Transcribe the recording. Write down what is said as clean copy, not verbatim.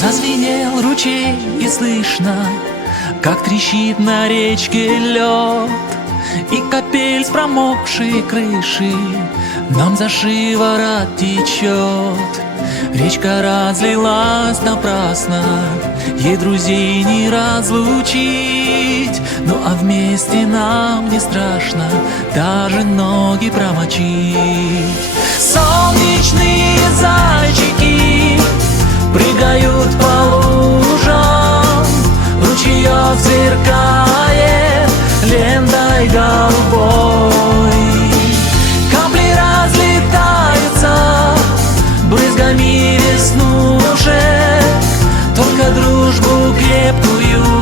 Зазвенел ручей и слышно, как трещит на речке лед, и капель с промокшей крыши нам за шиворот течет. Речка разлилась напрасно, ей друзей не разлучить. Ну а вместе нам не страшно даже ноги промочить. Солнечные зайчики прыгают по лужам, ручеёк сверкает лентой голубой. Капли разлетаются брызгами веснушек, только дружбу крепкую